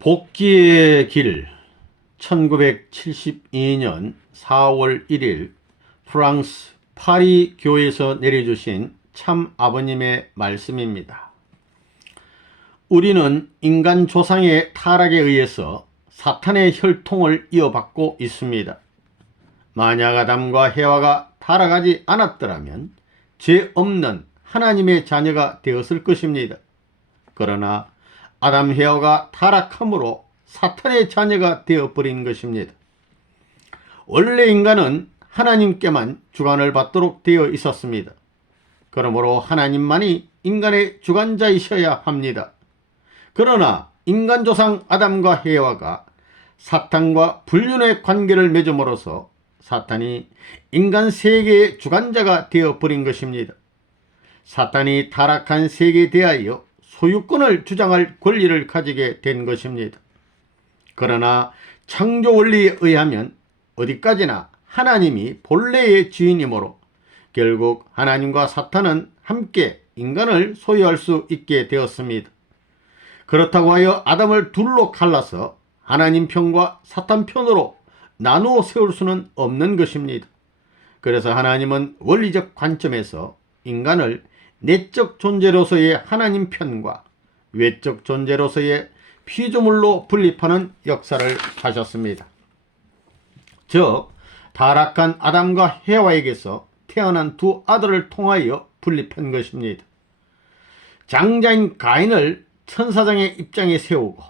복귀의 길 1972년 4월 1일 프랑스 파리 교회에서 내려주신 참 아버님의 말씀입니다. 우리는 인간 조상의 타락에 의해서 사탄의 혈통을 이어받고 있습니다. 만약 아담과 해와가 타락하지 않았더라면 죄 없는 하나님의 자녀가 되었을 것입니다. 그러나 아담 헤어가 타락함으로 사탄의 자녀가 되어버린 것입니다. 원래 인간은 하나님께만 주관을 받도록 되어 있었습니다. 그러므로 하나님만이 인간의 주관자이셔야 합니다. 그러나 인간 조상 아담과 헤와가 사탄과 불륜의 관계를 맺음으로써 사탄이 인간 세계의 주관자가 되어버린 것입니다. 사탄이 타락한 세계에 대하여 소유권을 주장할 권리를 가지게 된 것입니다. 그러나 창조 원리에 의하면 어디까지나 하나님이 본래의 주인이므로 결국 하나님과 사탄은 함께 인간을 소유할 수 있게 되었습니다. 그렇다고 하여 아담을 둘로 갈라서 하나님 편과 사탄 편으로 나누어 세울 수는 없는 것입니다. 그래서 하나님은 원리적 관점에서 인간을 내적 존재로서의 하나님 편과 외적 존재로서의 피조물로 분립하는 역사를 하셨습니다. 즉 타락한 아담과 헤와에게서 태어난 두 아들을 통하여 분립한 것입니다. 장자인 가인을 천사장의 입장에 세우고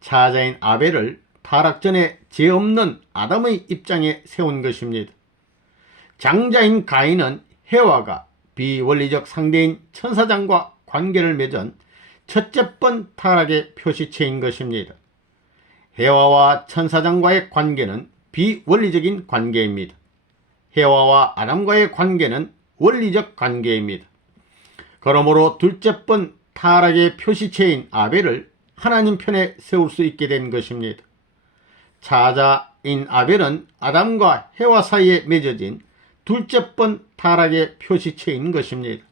차자인 아벨을 타락 전에 죄 없는 아담의 입장에 세운 것입니다. 장자인 가인은 해와가 비원리적 상대인 천사장과 관계를 맺은 첫째 번 타락의 표시체인 것입니다. 해와와 천사장과의 관계는 비원리적인 관계입니다. 해와와 아담과의 관계는 원리적 관계입니다. 그러므로 둘째 번 타락의 표시체인 아벨을 하나님 편에 세울 수 있게 된 것입니다. 차자인 아벨은 아담과 해와 사이에 맺어진 둘째 번 타락의 표시체인 것입니다.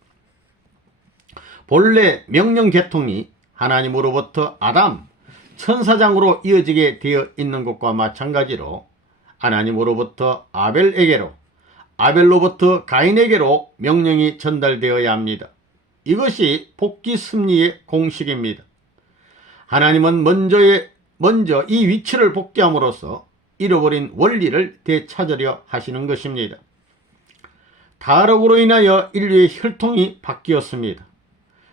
본래 명령 계통이 하나님으로부터 아담, 천사장으로 이어지게 되어 있는 것과 마찬가지로 하나님으로부터 아벨에게로, 아벨로부터 가인에게로 명령이 전달되어야 합니다. 이것이 복귀 승리의 공식입니다. 하나님은 먼저의, 먼저 이 위치를 복귀함으로써 잃어버린 원리를 되찾으려 하시는 것입니다. 타락으로 인하여 인류의 혈통이 바뀌었습니다.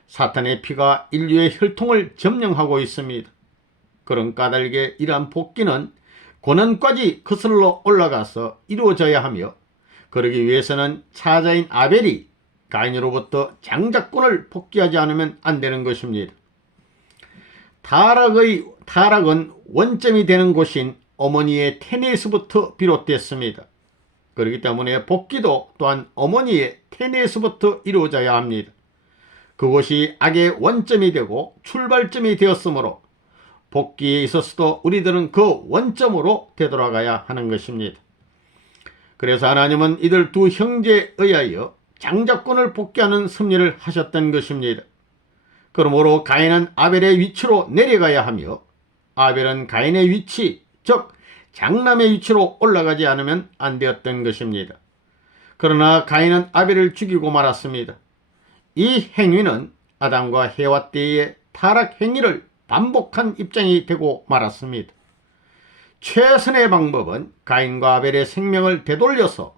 사탄의 피가 인류의 혈통을 점령하고 있습니다. 그런 까닭에 이러한 복귀는 고난까지 거슬러 올라가서 이루어져야 하며 그러기 위해서는 차자인 아벨이 가인으로부터 장자권을 복귀하지 않으면 안 되는 것입니다. 타락의 타락은 원점이 되는 곳인 어머니의 테네스부터 비롯됐습니다. 그렇기 때문에 복귀도 또한 어머니의 테네스부터 이루어져야 합니다. 그것이 악의 원점이 되고 출발점이 되었으므로 복귀에 있어서도 우리들은 그 원점으로 되돌아가야 하는 것입니다. 그래서 하나님은 이들 두 형제에 의하여 장자권을 복귀하는 섭리를 하셨던 것입니다. 그러므로 가인은 아벨의 위치로 내려가야 하며 아벨은 가인의 위치, 즉 장남의 위치로 올라가지 않으면 안 되었던 것입니다. 그러나 가인은 아벨을 죽이고 말았습니다. 이 행위는 아담과 해와 때의 타락 행위를 반복한 입장이 되고 말았습니다. 최선의 방법은 가인과 아벨의 생명을 되돌려서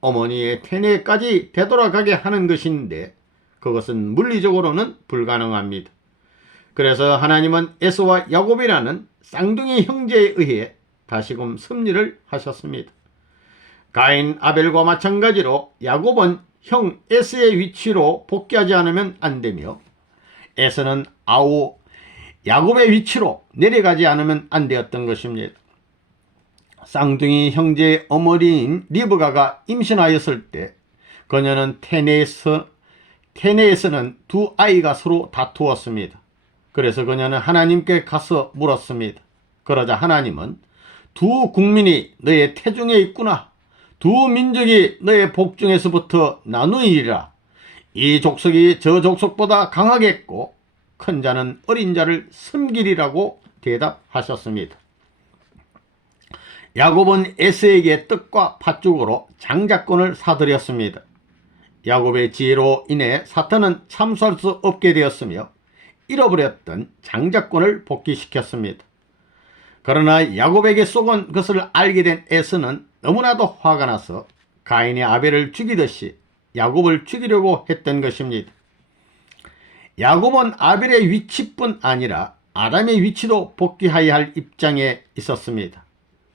어머니의 태내까지 되돌아가게 하는 것인데 그것은 물리적으로는 불가능합니다. 그래서 하나님은 에서와 야곱이라는 쌍둥이 형제에 의해 다시금 섭리를 하셨습니다. 가인 아벨과 마찬가지로 야곱은 형 에스의 위치로 복귀하지 않으면 안 되며 에스는 아우 야곱의 위치로 내려가지 않으면 안 되었던 것입니다. 쌍둥이 형제의 어머니인 리브가가 임신하였을 때 그녀는 테네에서 테네에서는 두 아이가 서로 다투었습니다. 그래서 그녀는 하나님께 가서 물었습니다. 그러자 하나님은 두 국민이 너의 태중에 있구나. 두 민족이 너의 복중에서부터 나누이리라. 이 족속이 저 족속보다 강하겠고 큰 자는 어린 자를 섬기리라고 대답하셨습니다. 야곱은 에스에게 떡과 팥죽으로 장자권을 사들였습니다. 야곱의 지혜로 인해 사탄은 참수할 수 없게 되었으며 잃어버렸던 장자권을 복귀시켰습니다. 그러나 야곱에게 쏘은 것을 알게 된 에스는 너무나도 화가 나서 가인의 아벨을 죽이듯이 야곱을 죽이려고 했던 것입니다. 야곱은 아벨의 위치뿐 아니라 아담의 위치도 복귀하여야 할 입장에 있었습니다.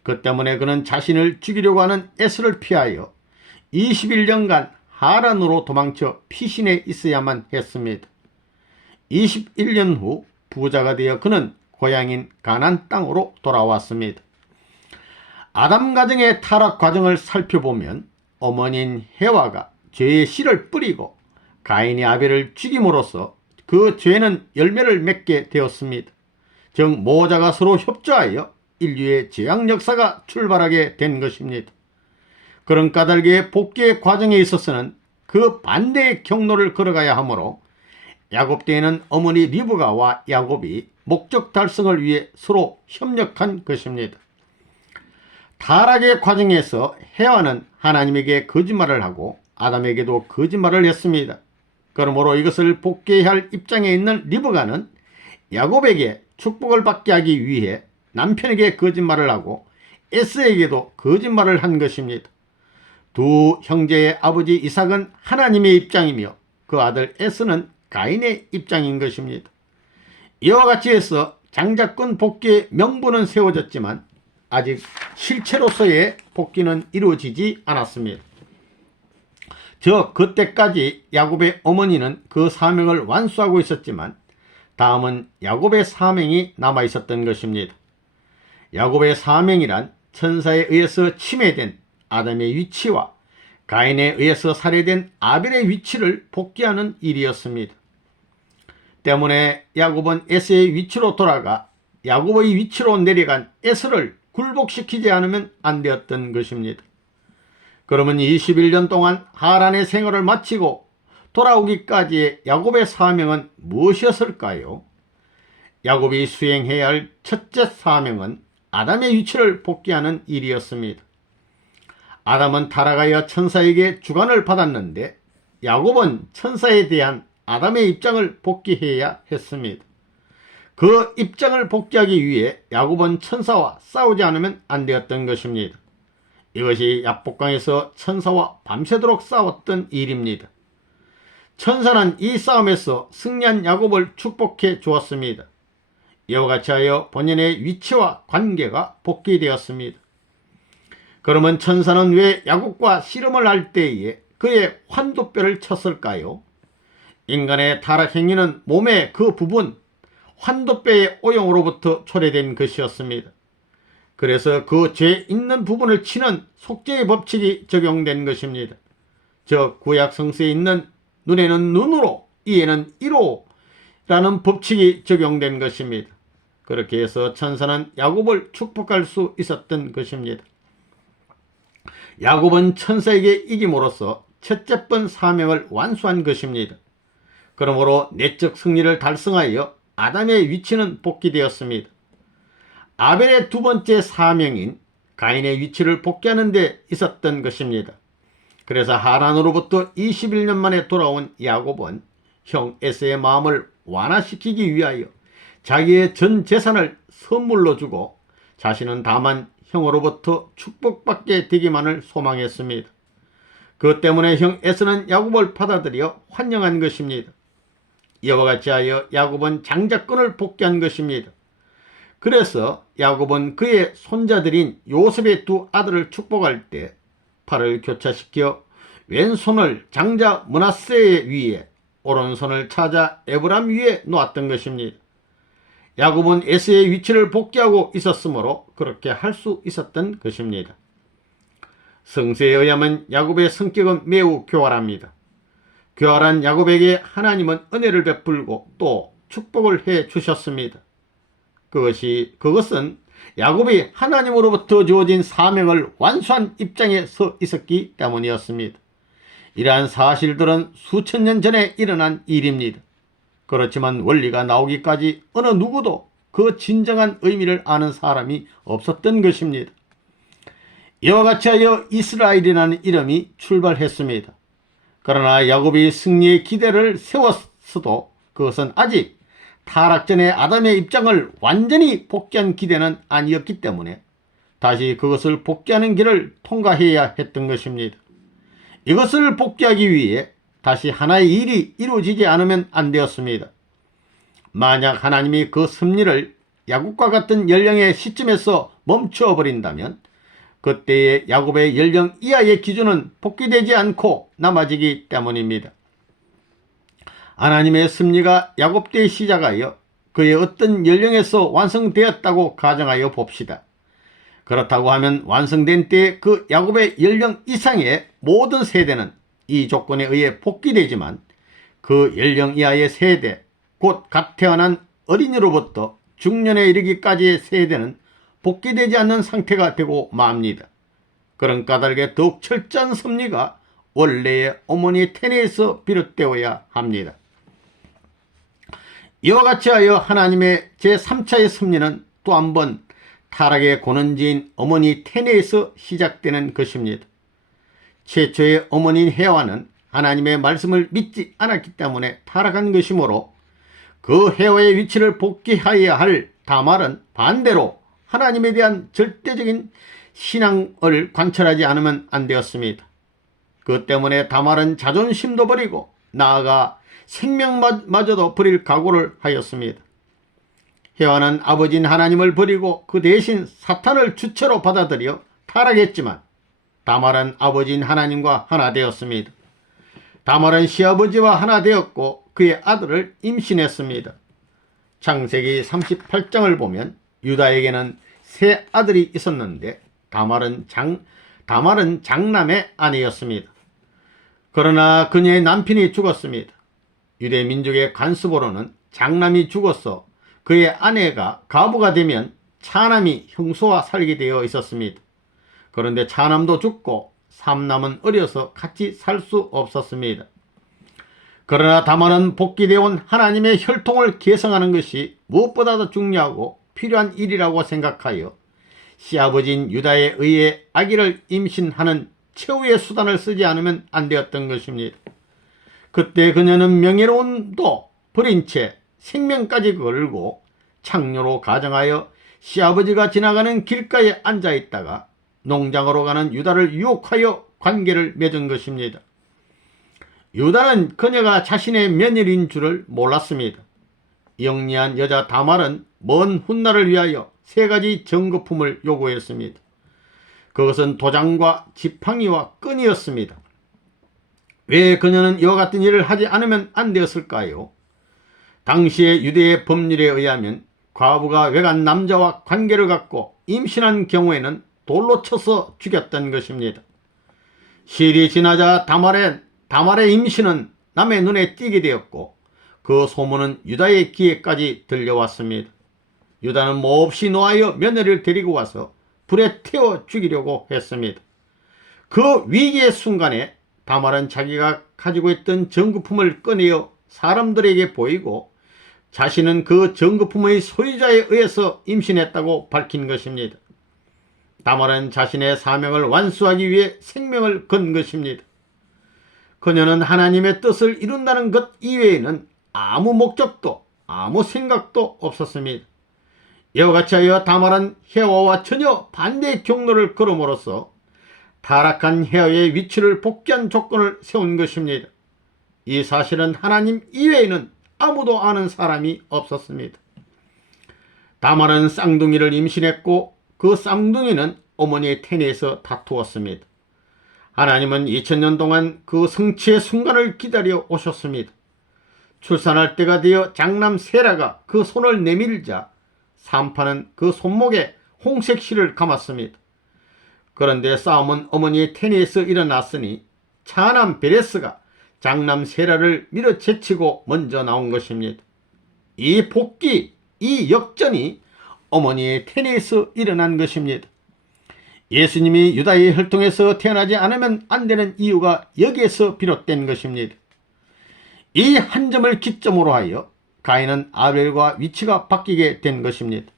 그 때문에 그는 자신을 죽이려고 하는 에스를 피하여 21년간 하란으로 도망쳐 피신해 있어야만 했습니다. 21년 후 부자가 되어 그는 고향인 가난 땅으로 돌아왔습니다. 아담 가정의 타락 과정을 살펴보면 어머니인 해와가 죄의 씨를 뿌리고 가인이 아벨을 죽임으로써 그 죄는 열매를 맺게 되었습니다. 즉 모자가 서로 협조하여 인류의 재앙 역사가 출발하게 된 것입니다. 그런 까닭에 복귀의 과정에 있어서는 그 반대의 경로를 걸어가야 하므로 야곱 때에는 어머니 리브가와 야곱이 목적 달성을 위해 서로 협력한 것입니다. 타락의 과정에서 해와는 하나님에게 거짓말을 하고 아담에게도 거짓말을 했습니다. 그러므로 이것을 복귀해야 할 입장에 있는 리브가는 야곱에게 축복을 받게 하기 위해 남편에게 거짓말을 하고 에스에게도 거짓말을 한 것입니다. 두 형제의 아버지 이삭은 하나님의 입장이며 그 아들 에스는 가인의 입장인 것입니다. 이와 같이 해서 장자권 복귀의 명분은 세워졌지만 아직 실체로서의 복귀는 이루어지지 않았습니다. 저 그때까지 야곱의 어머니는 그 사명을 완수하고 있었지만 다음은 야곱의 사명이 남아 있었던 것입니다. 야곱의 사명이란 천사에 의해서 침해된 아담의 위치와 가인에 의해서 살해된 아벨의 위치를 복귀하는 일이었습니다. 때문에 야곱은 에스의 위치로 돌아가 야곱의 위치로 내려간 에스를 굴복시키지 않으면 안 되었던 것입니다. 그러면 21년 동안 하란의 생활을 마치고 돌아오기까지의 야곱의 사명은 무엇이었을까요? 야곱이 수행해야 할 첫째 사명은 아담의 위치를 복귀하는 일이었습니다. 아담은 타락하여 천사에게 주관을 받았는데 야곱은 천사에 대한 아담의 입장을 복귀해야 했습니다. 그 입장을 복귀하기 위해 야곱은 천사와 싸우지 않으면 안 되었던 것입니다. 이것이 야복강에서 천사와 밤새도록 싸웠던 일입니다. 천사는 이 싸움에서 승리한 야곱을 축복해 주었습니다. 이와 같이 하여 본인의 위치와 관계가 복귀되었습니다. 그러면 천사는 왜 야곱과 씨름을 할 때에 그의 환도뼈를 쳤을까요? 인간의 타락 행위는 몸의 그 부분 환도뼈의 오용으로부터 초래된 것이었습니다. 그래서 그 죄 있는 부분을 치는 속죄의 법칙이 적용된 것입니다. 저 구약 성서에 있는 눈에는 눈으로 이에는 이로 라는 법칙이 적용된 것입니다. 그렇게 해서 천사는 야곱을 축복할 수 있었던 것입니다. 야곱은 천사에게 이김으로써 첫째 번 사명을 완수한 것입니다. 그러므로 내적 승리를 달성하여 아담의 위치는 복귀되었습니다. 아벨의 두 번째 사명인 가인의 위치를 복귀하는 데 있었던 것입니다. 그래서 하란으로부터 21년 만에 돌아온 야곱은 형 에스의 마음을 완화시키기 위하여 자기의 전 재산을 선물로 주고 자신은 다만 형으로부터 축복받게 되기만을 소망했습니다. 그 때문에 형 에스는 야곱을 받아들여 환영한 것입니다. 이와 같이 하여 야곱은 장자권을 복귀한 것입니다. 그래서 야곱은 그의 손자들인 요셉의 두 아들을 축복할 때 팔을 교차시켜 왼손을 장자 문하세의 위에 오른손을 찾아 에브람 위에 놓았던 것입니다. 야곱은 에스의 위치를 복귀하고 있었으므로 그렇게 할 수 있었던 것입니다. 성세에 의하면 야곱의 성격은 매우 교활합니다. 교활한 야곱에게 하나님은 은혜를 베풀고 또 축복을 해 주셨습니다. 그것이 그것은 야곱이 하나님으로부터 주어진 사명을 완수한 입장에 서 있었기 때문이었습니다. 이러한 사실들은 수천 년 전에 일어난 일입니다. 그렇지만 원리가 나오기까지 어느 누구도 그 진정한 의미를 아는 사람이 없었던 것입니다. 이와 같이 하여 이스라엘이라는 이름이 출발했습니다. 그러나 야곱이 승리의 기대를 세웠어도 그것은 아직 타락 전의 아담의 입장을 완전히 복귀한 기대는 아니었기 때문에 다시 그것을 복귀하는 길을 통과해야 했던 것입니다. 이것을 복귀하기 위해 다시 하나의 일이 이루어지지 않으면 안 되었습니다. 만약 하나님이 그 섭리를 야곱과 같은 연령의 시점에서 멈추어 버린다면 그때의 야곱의 연령 이하의 기준은 복귀되지 않고 남아지기 때문입니다. 하나님의 섭리가 야곱 때 시작하여 그의 어떤 연령에서 완성되었다고 가정하여 봅시다. 그렇다고 하면 완성된 때 그 야곱의 연령 이상의 모든 세대는 이 조건에 의해 복귀되지만 그 연령 이하의 세대, 곧 갓 태어난 어린이로부터 중년에 이르기까지의 세대는 복귀되지 않는 상태가 되고 맙니다. 그런 까닭에 더욱 철저한 섭리가 원래의 어머니 테네에서 비롯되어야 합니다. 이와 같이 하여 하나님의 제3차의 섭리는 또 한 번 타락의 고는지인 어머니 테네에서 시작되는 것입니다. 최초의 어머니인 해와는 하나님의 말씀을 믿지 않았기 때문에 타락한 것이므로 그 해와의 위치를 복귀하여야 할 다말은 반대로 하나님에 대한 절대적인 신앙을 관철하지 않으면 안 되었습니다. 그 때문에 다말은 자존심도 버리고 나아가 생명마저도 버릴 각오를 하였습니다. 해와는 아버지인 하나님을 버리고 그 대신 사탄을 주체로 받아들여 타락했지만 다말은 아버지인 하나님과 하나 되었습니다. 다말은 시아버지와 하나 되었고 그의 아들을 임신했습니다. 창세기 38장을 보면 유다에게는 세 아들이 있었는데 다말은 장 다말은 장남의 아내였습니다. 그러나 그녀의 남편이 죽었습니다. 유대 민족의 관습으로는 장남이 죽어서 그의 아내가 가부가 되면 차남이 형수와 살게 되어 있었습니다. 그런데 차남도 죽고 삼남은 어려서 같이 살 수 없었습니다. 그러나 다만은 복귀되어 온 하나님의 혈통을 계승하는 것이 무엇보다도 중요하고 필요한 일이라고 생각하여 시아버지인 유다에 의해 아기를 임신하는 최후의 수단을 쓰지 않으면 안 되었던 것입니다. 그때 그녀는 명예로움도 버린 채 생명까지 걸고 창녀로 가정하여 시아버지가 지나가는 길가에 앉아 있다가 농장으로 가는 유다를 유혹하여 관계를 맺은 것입니다. 유다는 그녀가 자신의 며느리인 줄을 몰랐습니다. 영리한 여자 다말은 먼 훗날을 위하여 세 가지 정거품을 요구했습니다. 그것은 도장과 지팡이와 끈이었습니다. 왜 그녀는 이와 같은 일을 하지 않으면 안 되었을까요? 당시의 유대의 법률에 의하면 과부가 외간 남자와 관계를 갖고 임신한 경우에는 돌로 쳐서 죽였던 것입니다. 시일이 지나자 다말의, 다말의 임신은 남의 눈에 띄게 되었고 그 소문은 유다의 귀에까지 들려왔습니다. 유다는 몹시 노하여 며느리를 데리고 와서 불에 태워 죽이려고 했습니다. 그 위기의 순간에 다말은 자기가 가지고 있던 전구품을 꺼내어 사람들에게 보이고 자신은 그 전구품의 소유자에 의해서 임신했다고 밝힌 것입니다. 다말은 자신의 사명을 완수하기 위해 생명을 건 것입니다. 그녀는 하나님의 뜻을 이룬다는 것 이외에는 아무 목적도 아무 생각도 없었습니다. 이와 같이 하여 다말은 헤어와 전혀 반대의 경로를 걸음으로써 타락한 헤어의 위치를 복귀한 조건을 세운 것입니다. 이 사실은 하나님 이외에는 아무도 아는 사람이 없었습니다. 다말은 쌍둥이를 임신했고 그 쌍둥이는 어머니의 태내에서 다투었습니다. 하나님은 2000년 동안 그 성취의 순간을 기다려 오셨습니다. 출산할 때가 되어 장남 세라가 그 손을 내밀자 산파는 그 손목에 홍색 실을 감았습니다. 그런데 싸움은 어머니의 테니에서 일어났으니 차남 베레스가 장남 세라를 밀어제치고 먼저 나온 것입니다. 이 복귀, 이 역전이 어머니의 테니에서 일어난 것입니다. 예수님이 유다의 혈통에서 태어나지 않으면 안 되는 이유가 여기에서 비롯된 것입니다. 이 한 점을 기점으로 하여 가인은 아벨과 위치가 바뀌게 된 것입니다.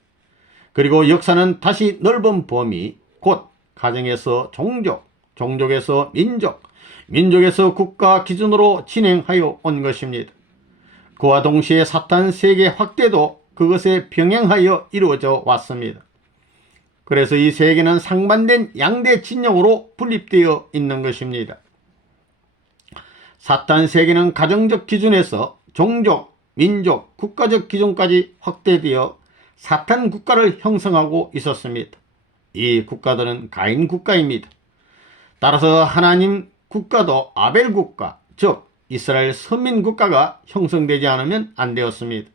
그리고 역사는 다시 넓은 범위, 곧 가정에서 종족, 종족에서 민족, 민족에서 국가 기준으로 진행하여 온 것입니다. 그와 동시에 사탄 세계 확대도 그것에 병행하여 이루어져 왔습니다. 그래서 이 세계는 상반된 양대 진영으로 분립되어 있는 것입니다. 사탄 세계는 가정적 기준에서 종족, 민족, 국가적 기준까지 확대되어 사탄 국가를 형성하고 있었습니다. 이 국가들은 가인 국가입니다. 따라서 하나님 국가도 아벨 국가, 즉 이스라엘 선민 국가가 형성되지 않으면 안 되었습니다.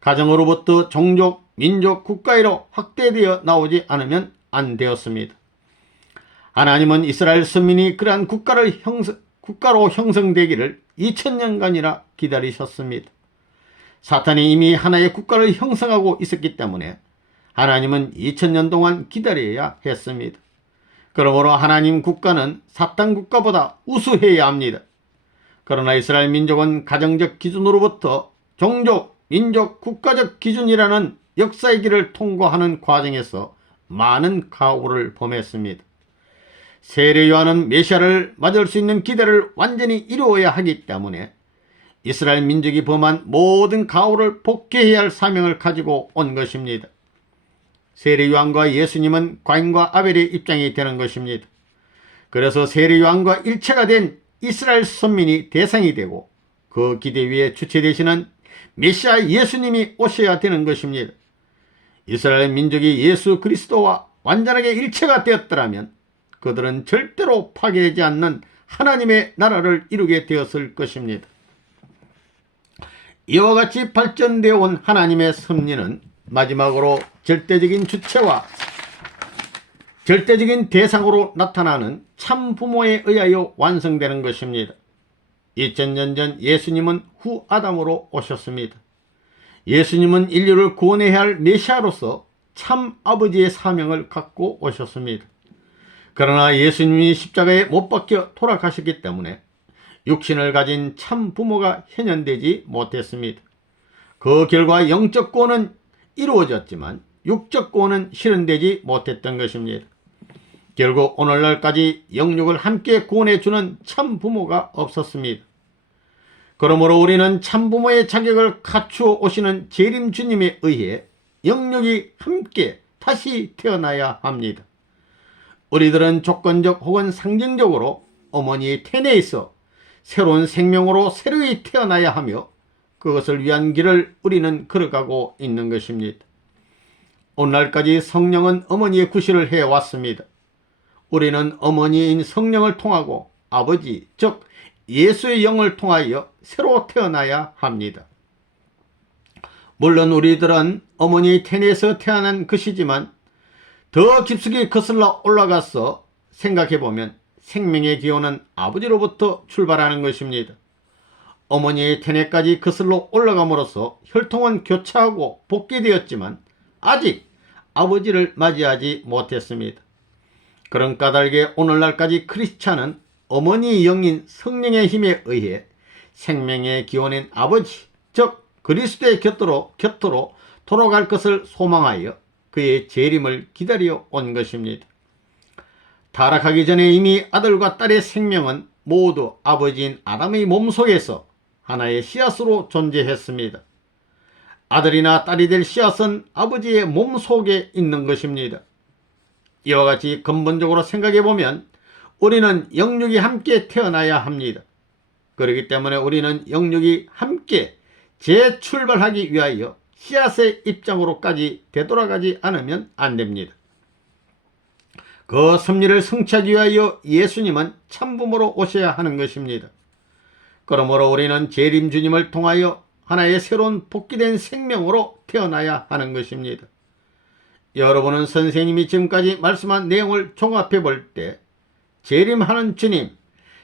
가정으로부터 종족, 민족, 국가로 확대되어 나오지 않으면 안 되었습니다. 하나님은 이스라엘 선민이 그러한 국가를 형성, 국가로 형성되기를 2000년간이나 기다리셨습니다. 사탄이 이미 하나의 국가를 형성하고 있었기 때문에 하나님은 2000년 동안 기다려야 했습니다. 그러므로 하나님 국가는 사탄 국가보다 우수해야 합니다. 그러나 이스라엘 민족은 가정적 기준으로부터 종족, 민족, 국가적 기준이라는 역사의 길을 통과하는 과정에서 많은 가오를 범했습니다. 세례 요한은 메시아를 맞을 수 있는 기대를 완전히 이루어야 하기 때문에 이스라엘 민족이 범한 모든 가오를 복귀해야 할 사명을 가지고 온 것입니다. 세례 요한과 예수님은 과인과 아벨의 입장이 되는 것입니다. 그래서 세례 요한과 일체가 된 이스라엘 선민이 대상이 되고 그 기대 위에 주체 되시는 메시아 예수님이 오셔야 되는 것입니다. 이스라엘 민족이 예수 그리스도와 완전하게 일체가 되었더라면 그들은 절대로 파괴되지 않는 하나님의 나라를 이루게 되었을 것입니다. 이와 같이 발전되어 온 하나님의 섭리는 마지막으로 절대적인 주체와 절대적인 대상으로 나타나는 참 부모에 의하여 완성되는 것입니다. 2000년 전 예수님은 후 아담으로 오셨습니다. 예수님은 인류를 구원해야 할 메시아로서 참 아버지의 사명을 갖고 오셨습니다. 그러나 예수님이 십자가에 못 박혀 돌아가셨기 때문에 육신을 가진 참 부모가 현현되지 못했습니다. 그 결과 영적 구원은 이루어졌지만 육적 구원은 실현되지 못했던 것입니다. 결국 오늘날까지 영육을 함께 구원해 주는 참 부모가 없었습니다. 그러므로 우리는 참 부모의 자격을 갖추어 오시는 재림 주님에 의해 영육이 함께 다시 태어나야 합니다. 우리들은 조건적 혹은 상징적으로 어머니의 태내에 있어 새로운 생명으로 새로이 태어나야 하며 그것을 위한 길을 우리는 걸어가고 있는 것입니다. 오늘날까지 성령은 어머니의 구실을 해왔습니다. 우리는 어머니인 성령을 통하고 아버지, 즉 예수의 영을 통하여 새로 태어나야 합니다. 물론 우리들은 어머니의 태내에서 태어난 것이지만 더 깊숙이 거슬러 올라가서 생각해보면 생명의 기원은 아버지로부터 출발하는 것입니다. 어머니의 태내까지 거슬러 올라감으로써 혈통은 교차하고 복귀되었지만 아직 아버지를 맞이하지 못했습니다. 그런 까닭에 오늘날까지 크리스찬은 어머니 영인 성령의 힘에 의해 생명의 기원인 아버지, 즉 그리스도의 곁으로 곁으로 돌아갈 것을 소망하여 그의 재림을 기다려 온 것입니다. 타락하기 전에 이미 아들과 딸의 생명은 모두 아버지인 아담의 몸속에서 하나의 씨앗으로 존재했습니다. 아들이나 딸이 될 씨앗은 아버지의 몸속에 있는 것입니다. 이와 같이 근본적으로 생각해 보면 우리는 영육이 함께 태어나야 합니다. 그렇기 때문에 우리는 영육이 함께 재출발하기 위하여 씨앗의 입장으로까지 되돌아가지 않으면 안 됩니다. 그 섭리를 성취하기 위하여 예수님은 참부모로 오셔야 하는 것입니다. 그러므로 우리는 재림 주님을 통하여 하나의 새로운 복귀된 생명으로 태어나야 하는 것입니다. 여러분은 선생님이 지금까지 말씀한 내용을 종합해 볼 때 재림하는 주님,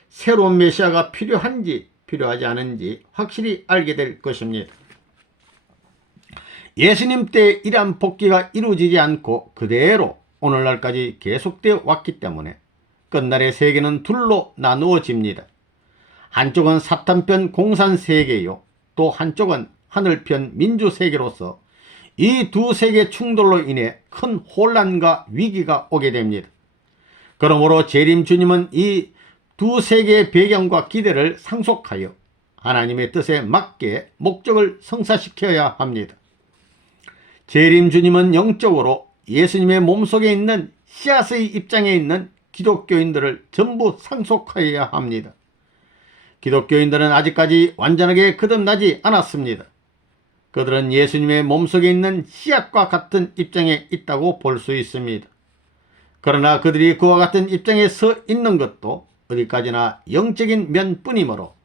새로운 메시아가 필요한지 필요하지 않은지 확실히 알게 될 것입니다. 예수님 때 이러한 복귀가 이루어지지 않고 그대로 오늘날까지 계속되어 왔기 때문에 끝날의 세계는 둘로 나누어집니다. 한쪽은 사탄편 공산 세계요. 또 한쪽은 하늘편 민주 세계로서 이 두 세계 충돌로 인해 큰 혼란과 위기가 오게 됩니다. 그러므로 재림 주님은 이 두 세계의 배경과 기대를 상속하여 하나님의 뜻에 맞게 목적을 성사시켜야 합니다. 재림 주님은 영적으로 예수님의 몸속에 있는 씨앗의 입장에 있는 기독교인들을 전부 상속하여야 합니다. 기독교인들은 아직까지 완전하게 거듭나지 않았습니다. 그들은 예수님의 몸속에 있는 씨앗과 같은 입장에 있다고 볼 수 있습니다. 그러나 그들이 그와 같은 입장에 서 있는 것도 어디까지나 영적인 면뿐이므로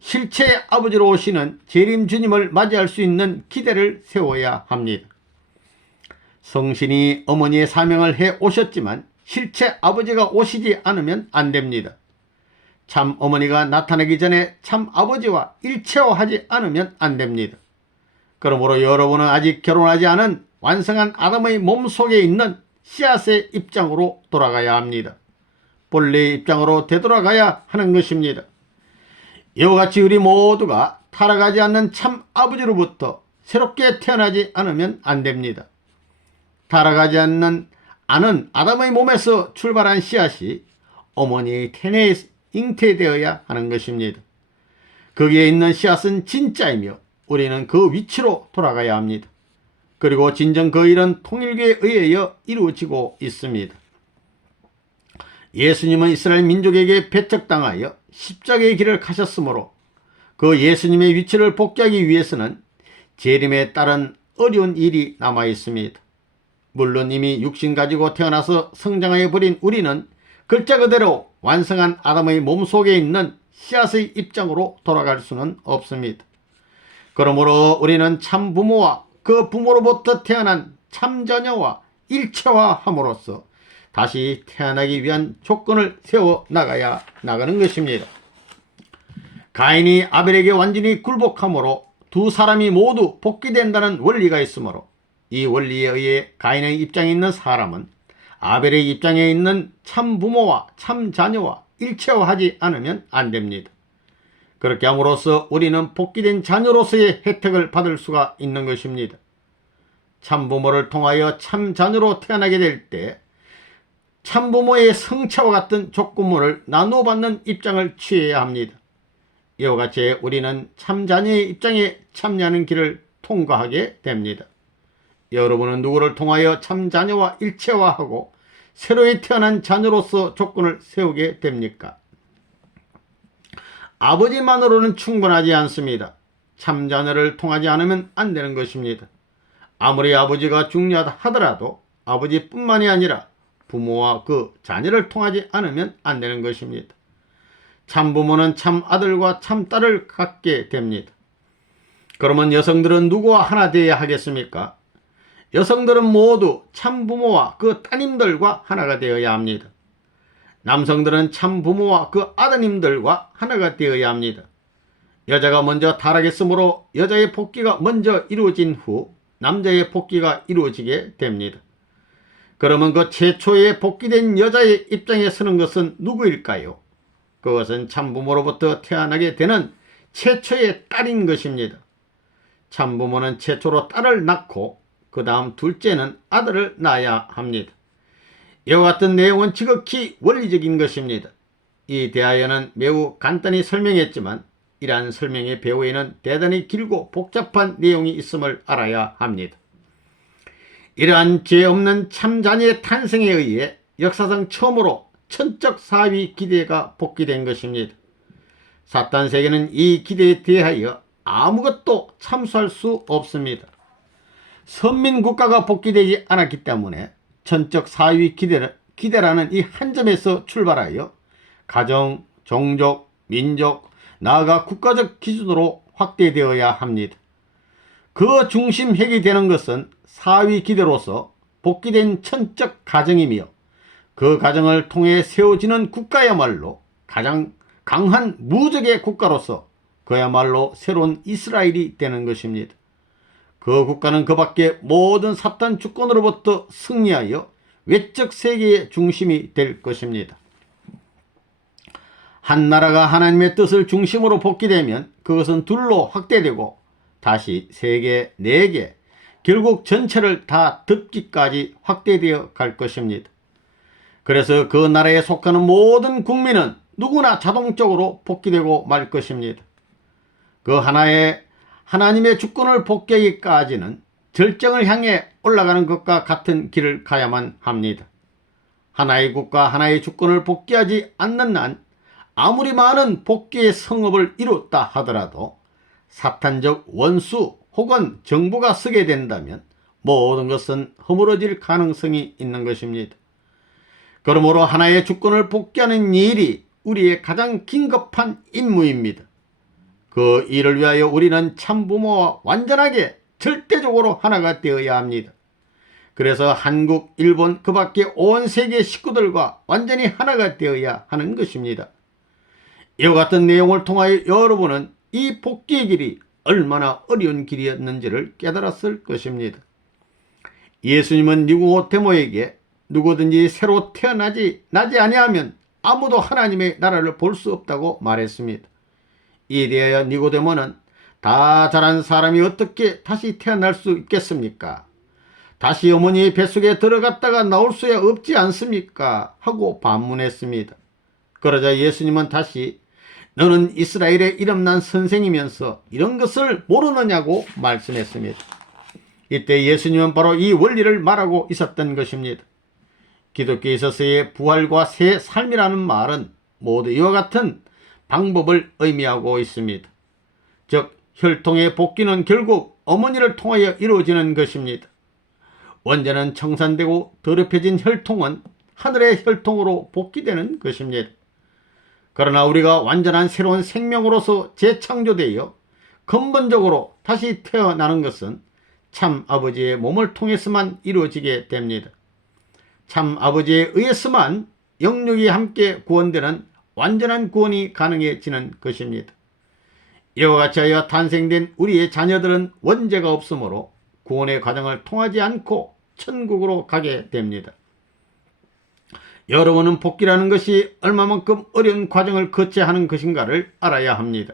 실체 아버지로 오시는 재림 주님을 맞이할 수 있는 기대를 세워야 합니다. 성신이 어머니의 사명을 해 오셨지만 실체 아버지가 오시지 않으면 안 됩니다. 참 어머니가 나타나기 전에 참 아버지와 일체화하지 않으면 안 됩니다. 그러므로 여러분은 아직 결혼하지 않은 완성한 아담의 몸 속에 있는 씨앗의 입장으로 돌아가야 합니다. 본래의 입장으로 되돌아가야 하는 것입니다. 이와 같이 우리 모두가 타락하지 않는 참 아버지로부터 새롭게 태어나지 않으면 안 됩니다. 타락하지 않는 아는 아담의 몸에서 출발한 씨앗이 어머니의 태내에 잉태되어야 하는 것입니다. 거기에 있는 씨앗은 진짜이며 우리는 그 위치로 돌아가야 합니다. 그리고 진정 그 일은 통일교에 의하여 이루어지고 있습니다. 예수님은 이스라엘 민족에게 배척당하여 십자가의 길을 가셨으므로 그 예수님의 위치를 복귀하기 위해서는 재림에 따른 어려운 일이 남아 있습니다. 물론 이미 육신 가지고 태어나서 성장하여 버린 우리는 글자 그대로 완성한 아담의 몸속에 있는 씨앗의 입장으로 돌아갈 수는 없습니다. 그러므로 우리는 참 부모와 그 부모로부터 태어난 참 자녀와 일체화함으로써 다시 태어나기 위한 조건을 세워 나가야 나가는 것입니다. 가인이 아벨에게 완전히 굴복함으로 두 사람이 모두 복귀된다는 원리가 있으므로 이 원리에 의해 가인의 입장에 있는 사람은 아벨의 입장에 있는 참 부모와 참 자녀와 일체화하지 않으면 안 됩니다. 그렇게 함으로써 우리는 복귀된 자녀로서의 혜택을 받을 수가 있는 것입니다. 참 부모를 통하여 참 자녀로 태어나게 될 때 참부모의 성차와 같은 조건물을 나누어 받는 입장을 취해야 합니다. 이와 같이 우리는 참자녀의 입장에 참여하는 길을 통과하게 됩니다. 여러분은 누구를 통하여 참 자녀와 일체화하고 새로이 태어난 자녀로서 조건을 세우게 됩니까? 아버지만으로는 충분하지 않습니다. 참 자녀를 통하지 않으면 안 되는 것입니다. 아무리 아버지가 중요하다 하더라도 아버지뿐만이 아니라 부모와 그 자녀를 통하지 않으면 안 되는 것입니다. 참 부모는 참 아들과 참 딸을 갖게 됩니다. 그러면 여성들은 누구와 하나 되어야 하겠습니까? 여성들은 모두 참 부모와 그 따님들과 하나가 되어야 합니다. 남성들은 참 부모와 그 아드님들과 하나가 되어야 합니다. 여자가 먼저 타락했으므로 여자의 복귀가 먼저 이루어진 후 남자의 복귀가 이루어지게 됩니다. 그러면 그 최초의 복귀된 여자의 입장에 서는 것은 누구일까요? 그것은 참부모로부터 태어나게 되는 최초의 딸인 것입니다. 참부모는 최초로 딸을 낳고 그 다음 둘째는 아들을 낳아야 합니다. 이와 같은 내용은 지극히 원리적인 것입니다. 이 대하여는 매우 간단히 설명했지만 이러한 설명의 배후에는 대단히 길고 복잡한 내용이 있음을 알아야 합니다. 이러한 죄 없는 참자녀의 탄생에 의해 역사상 처음으로 천적 사위 기대가 복귀된 것입니다. 사탄 세계는 이 기대에 대하여 아무것도 참수할 수 없습니다. 선민 국가가 복귀되지 않았기 때문에 천적 사위 기대, 기대라는 이 한 점에서 출발하여 가정, 종족, 민족, 나아가 국가적 기준으로 확대되어야 합니다. 그 중심 핵이 되는 것은 사위 기대로서 복귀된 천적 가정이며 그 가정을 통해 세워지는 국가야말로 가장 강한 무적의 국가로서 그야말로 새로운 이스라엘이 되는 것입니다. 그 국가는 그 밖에 모든 사탄 주권으로부터 승리하여 외적 세계의 중심이 될 것입니다. 한 나라가 하나님의 뜻을 중심으로 복귀되면 그것은 둘로 확대되고 다시 세 개 네 개 결국 전체를 다 덮기까지 확대되어 갈 것입니다. 그래서 그 나라에 속하는 모든 국민은 누구나 자동적으로 복귀되고 말 것입니다. 그 하나의 하나님의 주권을 복귀하기까지는 절정을 향해 올라가는 것과 같은 길을 가야만 합니다. 하나의 국가 하나의 주권을 복귀하지 않는 한 아무리 많은 복귀의 성업을 이뤘다 하더라도 사탄적 원수 혹은 정부가 쓰게 된다면 모든 것은 허물어질 가능성이 있는 것입니다. 그러므로 하나의 주권을 복귀하는 일이 우리의 가장 긴급한 임무입니다. 그 일을 위하여 우리는 참부모와 완전하게 절대적으로 하나가 되어야 합니다. 그래서 한국, 일본, 그 밖에 온 세계 식구들과 완전히 하나가 되어야 하는 것입니다. 이와 같은 내용을 통하여 여러분은 이 복귀의 길이 얼마나 어려운 길이었는지를 깨달았을 것입니다. 예수님은 니고데모에게 누구든지 새로 태어나지 나지 아니하면 아무도 하나님의 나라를 볼 수 없다고 말했습니다. 이에 대하여 니고데모는 다 자란 사람이 어떻게 다시 태어날 수 있겠습니까? 다시 어머니의 뱃속에 들어갔다가 나올 수야 없지 않습니까? 하고 반문했습니다. 그러자 예수님은 다시 너는 이스라엘의 이름난 선생이면서 이런 것을 모르느냐고 말씀했습니다. 이때 예수님은 바로 이 원리를 말하고 있었던 것입니다. 기독교에 있어서의 부활과 새 삶이라는 말은 모두 이와 같은 방법을 의미하고 있습니다. 즉, 혈통의 복귀는 결국 어머니를 통하여 이루어지는 것입니다. 원자는 청산되고 더럽혀진 혈통은 하늘의 혈통으로 복귀되는 것입니다. 그러나 우리가 완전한 새로운 생명으로서 재창조되어 근본적으로 다시 태어나는 것은 참 아버지의 몸을 통해서만 이루어지게 됩니다. 참 아버지에 의해서만 영육이 함께 구원되는 완전한 구원이 가능해지는 것입니다. 이와 같이 하여 탄생된 우리의 자녀들은 원죄가 없으므로 구원의 과정을 통하지 않고 천국으로 가게 됩니다. 여러분은 복귀라는 것이 얼마만큼 어려운 과정을 거쳐야 하는 것인가를 알아야 합니다.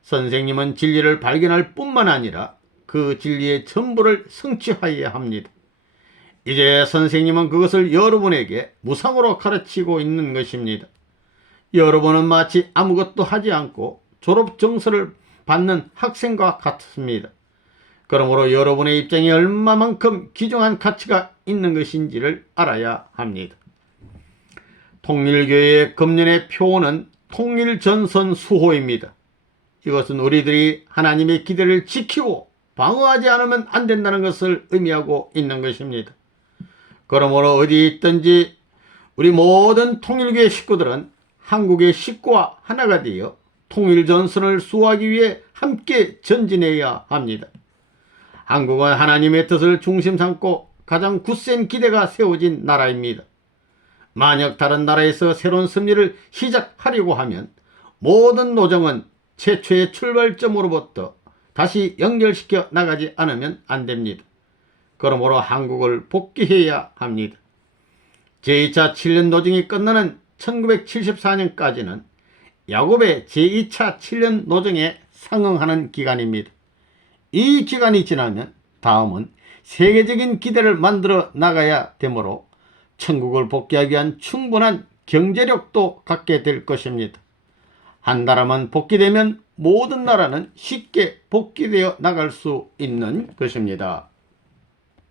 선생님은 진리를 발견할 뿐만 아니라 그 진리의 전부를 성취하여야 합니다. 이제 선생님은 그것을 여러분에게 무상으로 가르치고 있는 것입니다. 여러분은 마치 아무것도 하지 않고 졸업 정서를 받는 학생과 같습니다. 그러므로 여러분의 입장이 얼마만큼 귀중한 가치가 있는 것인지를 알아야 합니다. 통일교회의 금년의 표어는 통일전선 수호입니다. 이것은 우리들이 하나님의 기대를 지키고 방어하지 않으면 안 된다는 것을 의미하고 있는 것입니다. 그러므로 어디 있든지 우리 모든 통일교회 식구들은 한국의 식구와 하나가 되어 통일전선을 수호하기 위해 함께 전진해야 합니다. 한국은 하나님의 뜻을 중심 삼고 가장 굳센 기대가 세워진 나라입니다. 만약 다른 나라에서 새로운 승리를 시작하려고 하면 모든 노정은 최초의 출발점으로부터 다시 연결시켜 나가지 않으면 안 됩니다. 그러므로 한국을 복귀해야 합니다. 제2차 7년 노정이 끝나는 1974년까지는 야곱의 제2차 7년 노정에 상응하는 기간입니다. 이 기간이 지나면 다음은 세계적인 기대를 만들어 나가야 되므로 천국을 복귀하기 위한 충분한 경제력도 갖게 될 것입니다. 한 나라만 복귀되면 모든 나라는 쉽게 복귀되어 나갈 수 있는 것입니다.